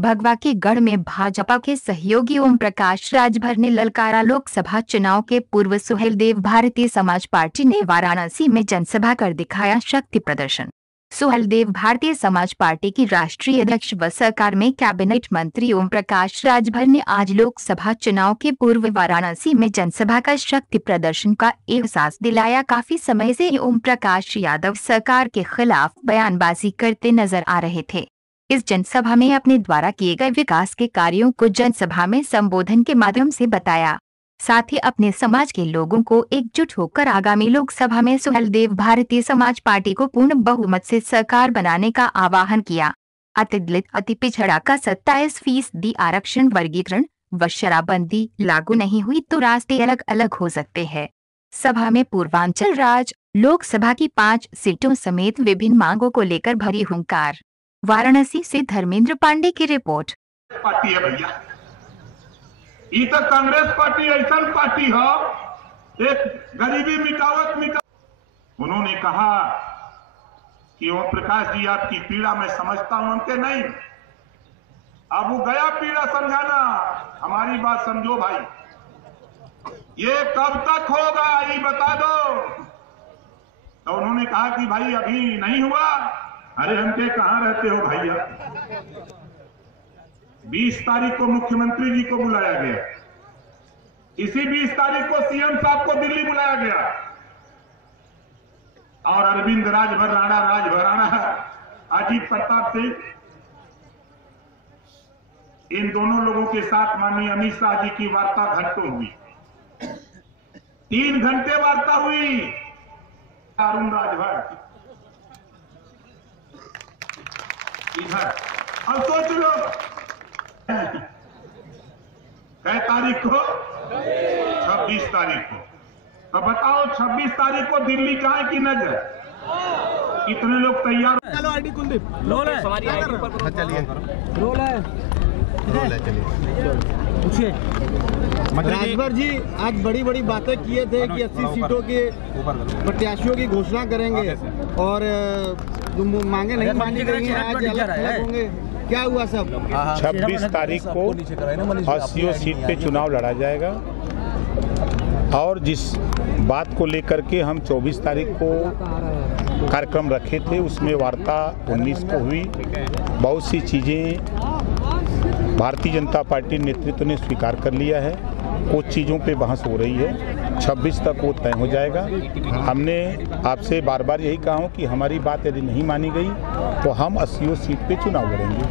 भगवा के गढ़ में भाजपा के सहयोगी ओम प्रकाश राजभर ने ललकारा। लोकसभा चुनाव के पूर्व सुहेलदेव भारतीय समाज पार्टी ने वाराणसी में जनसभा कर दिखाया शक्ति प्रदर्शन। सुहेलदेव भारतीय समाज पार्टी की राष्ट्रीय अध्यक्ष व सरकार में कैबिनेट मंत्री ओम प्रकाश राजभर ने आज लोकसभा चुनाव के पूर्व वाराणसी में जनसभा का शक्ति प्रदर्शन का एहसास दिलाया। काफी समय से ओम प्रकाश यादव सरकार के खिलाफ बयानबाजी करते नजर आ रहे थे। इस जनसभा में अपने द्वारा किए गए विकास के कार्यों को जनसभा में संबोधन के माध्यम से बताया। साथ ही अपने समाज के लोगों को एकजुट होकर आगामी लोकसभा में सुहेलदेव भारतीय समाज पार्टी को पूर्ण बहुमत से सरकार बनाने का आह्वान किया। अति दलित अति पिछड़ा का 27% आरक्षण वर्गीकरण व शराबबंदी लागू नहीं हुई तो रास्ते अलग अलग हो सकते हैं। सभा में पूर्वांचल राज्य लोकसभा की 5 सीटों समेत विभिन्न मांगों को लेकर भरी हुंकार। वाराणसी से धर्मेंद्र पांडे की रिपोर्ट। पार्टी है भैया, ये तो कांग्रेस पार्टी ऐसा पार्टी हो एक गरीबी मिटावत। उन्होंने कहा कि ओम प्रकाश जी आपकी पीड़ा मैं समझता हूं, उनके नहीं। अब वो गया पीड़ा समझाना, हमारी बात समझो भाई। ये कब तक होगा ये बता दो। तो उन्होंने कहा कि भाई अभी नहीं हुआ। अरे हम के कहां रहते हो भैया। 20 तारीख को मुख्यमंत्री जी को बुलाया गया, इसी 20 तारीख को सीएम साहब को दिल्ली बुलाया गया और अरविंद राजभर राणा अजीत प्रताप सिंह, इन दोनों लोगों के साथ माननीय अमित शाह जी की वार्ता घंटों हुई। 3 घंटे वार्ता हुई। अरुण राजभर इधर, अब सोच लो कै तारीख को? 26 तारीख को। तो बताओ 26 तारीख को दिल्ली जाए कि न जाए? कितने लोग तैयार? चलो आईडी कुलदीप रोल है, हमारी आईडी पर चलिए रोल है चलिए पूछिए। राजभर जी आज बड़ी बड़ी बातें किए थे कि 80 सीटों के प्रत्याशियों की घोषणा करेंगे और जो मांगे नहीं मानी गई हैं आज अलग होंगे। क्या हुआ सब? 26 तारीख को 80 सीट पे चुनाव लड़ा जाएगा और जिस बात को लेकर के हम 24 तारीख को कार्यक्रम रखे थे उसमें वार्ता 19 को हुई। बहुत सी चीज़ें भारतीय जनता पार्टी नेतृत्व ने स्वीकार कर लिया है, कुछ चीज़ों पे बहस हो रही है। 26 तक वो तय हो जाएगा। हमने आपसे बार बार यही कहा कि हमारी बात यदि नहीं मानी गई तो हम 80 सीट पे चुनाव लड़ेंगे।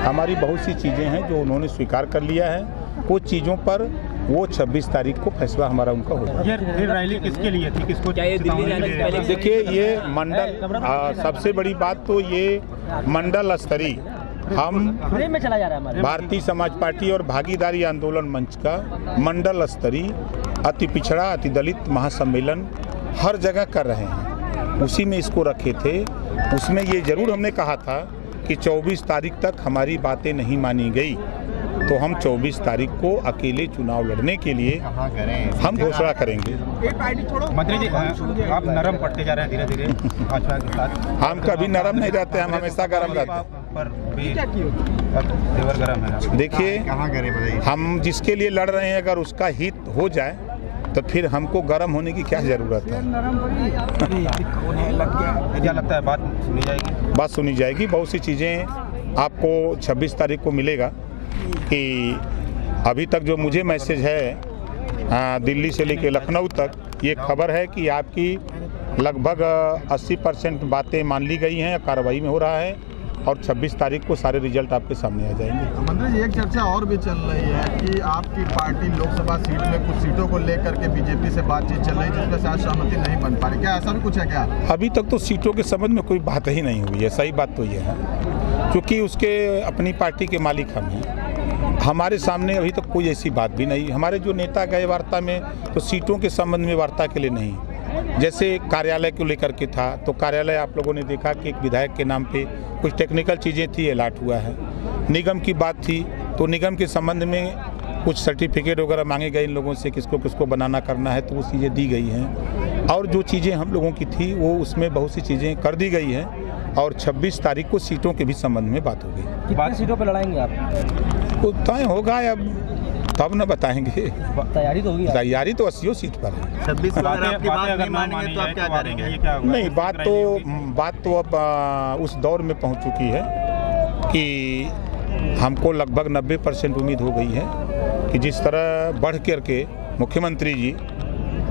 हमारी बहुत सी चीज़ें हैं जो उन्होंने स्वीकार कर लिया है, कुछ चीज़ों पर वो 26 तारीख को फैसला हमारा उनका होगा। ये रैली किसके लिए थी? किसको? देखिए ये मंडल, सबसे बड़ी बात तो ये मंडल स्तरीय हम भारतीय समाज पार्टी और भागीदारी आंदोलन मंच का मंडल स्तरीय अति पिछड़ा अति दलित महासम्मेलन हर जगह कर रहे हैं, उसी में इसको रखे थे। उसमें ये जरूर हमने कहा था कि 24 तारीख तक हमारी बातें नहीं मानी गई तो हम 24 तारीख को अकेले चुनाव लड़ने के लिए हम घोषणा करेंगे। मंत्री जी आप नरम पड़ते जा रहे हैं धीरे धीरे भाजपा के साथ। हम कभी नरम नहीं रहते, हम हमेशा गर्म रहते हैं। पर देवर गरम है। देखिए हम जिसके लिए लड़ रहे हैं अगर उसका हित हो जाए तो फिर हमको गर्म होने की क्या जरूरत है? क्या लगता है बात सुनी जाएगी? बात सुनी जाएगी। बहुत सी चीज़ें आपको 26 तारीख को मिलेगा कि अभी तक जो मुझे मैसेज है दिल्ली से लेकर लखनऊ तक ये खबर है कि आपकी लगभग 80% बातें मान ली गई हैं, कार्रवाई में हो रहा है और 26 तारीख को सारे रिजल्ट आपके सामने आ जाएंगे। मंत्री जी एक चर्चा और भी चल रही है कि आपकी पार्टी लोकसभा सीट में कुछ सीटों को लेकर के बीजेपी से बातचीत चल रही है जिसमें शायद सहमति नहीं बन पा रही, क्या ऐसा भी कुछ है क्या? अभी तक तो सीटों के संबंध में कोई बात ही नहीं हुई है। सही बात तो ये है क्योंकि उसके अपनी पार्टी के मालिक हम हैं, हमारे सामने अभी तक कोई ऐसी बात भी नहीं। हमारे जो नेता गए वार्ता में तो सीटों के संबंध में वार्ता के लिए नहीं, जैसे कार्यालय को लेकर के था तो कार्यालय आप लोगों ने देखा कि एक विधायक के नाम पे कुछ टेक्निकल चीज़ें थी, अलाट हुआ है। निगम की बात थी तो निगम के संबंध में कुछ सर्टिफिकेट वगैरह मांगे गए इन लोगों से, किसको किसको बनाना करना है तो वो चीज़ें दी गई हैं। और जो चीज़ें हम लोगों की थी वो उसमें बहुत सी चीज़ें कर दी गई हैं और 26 तारीख को सीटों के भी संबंध में बात होगी। कितनी सीटों पर लड़ाएंगे आप? वो तय होगा अब तब न बताएंगे। तैयारी तो होगी? तैयारी तो 80 सीट पर है। 26 में अगर आपकी बात नहीं मानेंगे तो आप क्या करेंगे? नहीं, बात तो अब उस दौर में पहुंच चुकी है कि हमको लगभग 90% उम्मीद हो गई है कि जिस तरह बढ़ कर के मुख्यमंत्री जी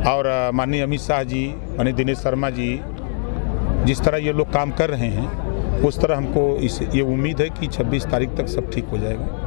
और माननीय अमित शाह जी, माननीय दिनेश शर्मा जी जिस तरह ये लोग काम कर रहे हैं, उस तरह हमको ये उम्मीद है कि 26 तारीख तक सब ठीक हो जाएगा।